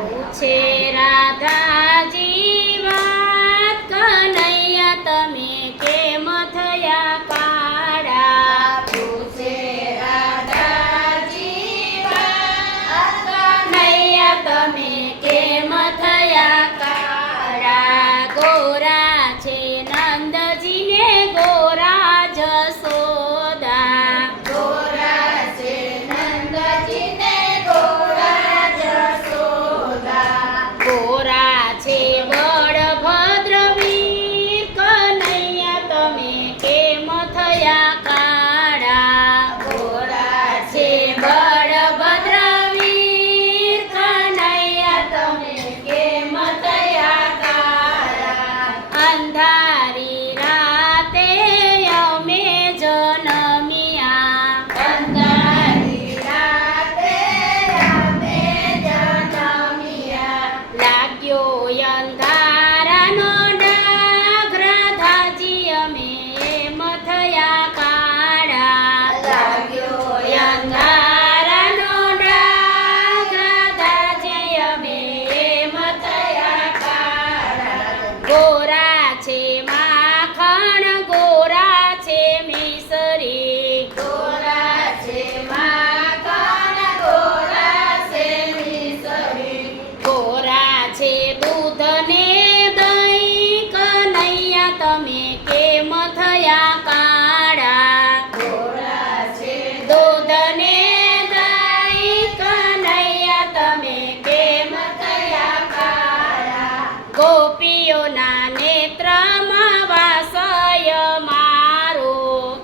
પૂછે રાધાજી વાત કનૈયા તમે કેમ થયા કાળા પૂછે રાધાજી વાત કનૈયા તમે કેમ થયા કાળા ગોરા છે નંદજીને ગોરા જસોદા ગોરા છે નંદજીને ગોરા જસોદા ગોરા છે બળભદ્ર વીર કનૈયા તમે કેમ થયા કાળા ગોરા છે બળભદ્ર વીર કનૈયા તમે કેમ થયા કાળા અંધારી રાતે અમે જનમ્યા અંધારી રાતે અમે જનમ્યા લાગ્યો અંધારાનો ડાઘ રાધાજી અમે એમ થયા કાળા લાગ્યો અંધારાનો ડાઘ રાધાજી અમે એમ થયા કાળા ગોરા છે માખણ ગોરા છે મિસરી ગોરા છે માખણ ગોરા છે મિસરી ગોરા છે દૂધ ને દહીં કનૈયા તમે કેમ થયા કાળા ગોરા છે દૂધ ને દહીં કનૈયા તમે કેમ થયા કાળા ગોપીઓના નેત્રમાં વાસય મારો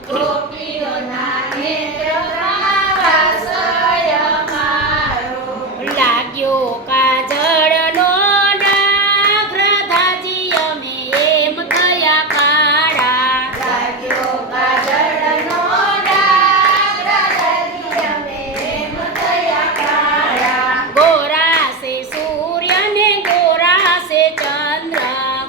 ગોપીઓના નેત્રમાં વાસય મારો લાગ્યો કાજળનો ડાઘ રાધાજી અમે એમ થયા કાળા લાગ્યો કાજળનો ડાઘ રાધાજી અમે એમ થયા કાળા ગોરા છે સૂર્ય ને ગોરા છે ચંદ્ર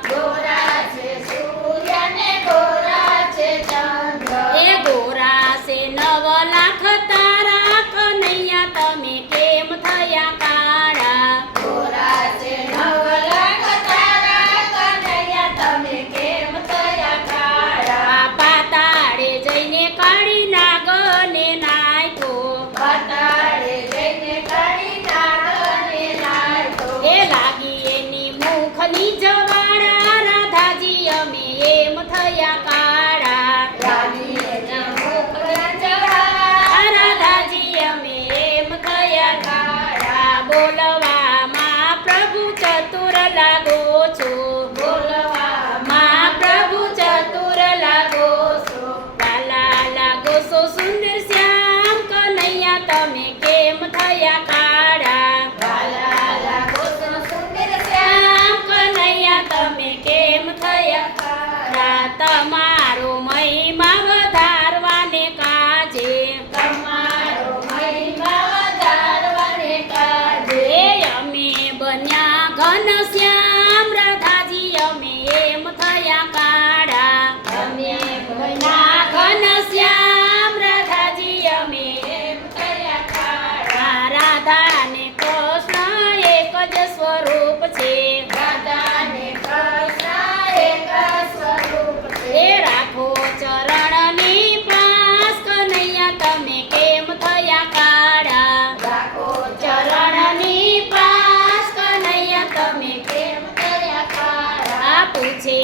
ગોરા છે સૂર્ય ને ગોરા છે ચંદ્ર એ ગોરા છે 9 લાખ તારા કનૈયા તમે કેમ થયા કાળા ગોરા છે 9 લાખ તારા કનૈયા તમે કેમ થયા કાળા પાતાળે જઈને કાળી નાગને નાખ્યો પાતાળે જઈને કાળી નાગને નાખ્યો એ લાગી એની મુખની જવાળા રાધાજી અમે એમ થયા કાળા લાગી એના મુખના જવાળા રાધાજી અમે એમ થયા કાળા બોલવામાં પ્રભુ ચતુર લાગો છો બોલવામાં પ્રભુ ચતુર લાગો છો લાલા લાગો છો સુંદર શ્યામ કનૈયા તમે કેમ થયા કાળા વાલા લાગો છો સુંદર શ્યામ શ્યામ કનૈયા તમે કેમ થયા કાળા તમારો મહિમા વધારવાને કાજે તમારો મહિમા વધારવાને કાજે એ અમે બન્યા ઘન શ્યામ રાધાજી અમે એમ થયા કાળા અમે બન્યા ઘન શ્યામ રાધાજી અમે એમ થયા કાળા રાધા ને કૃષ્ણ એક જ સ્વરૂપ છે રાધા ને કૃષ્ણ એક સ્વરૂપ છે એ રાખો ચરણની પાસ કનૈયા તમે કેમ થયા કાળા રાખો ચરણની પાસ કનૈયા તમે કેમ થયા કાળા આ પૂછે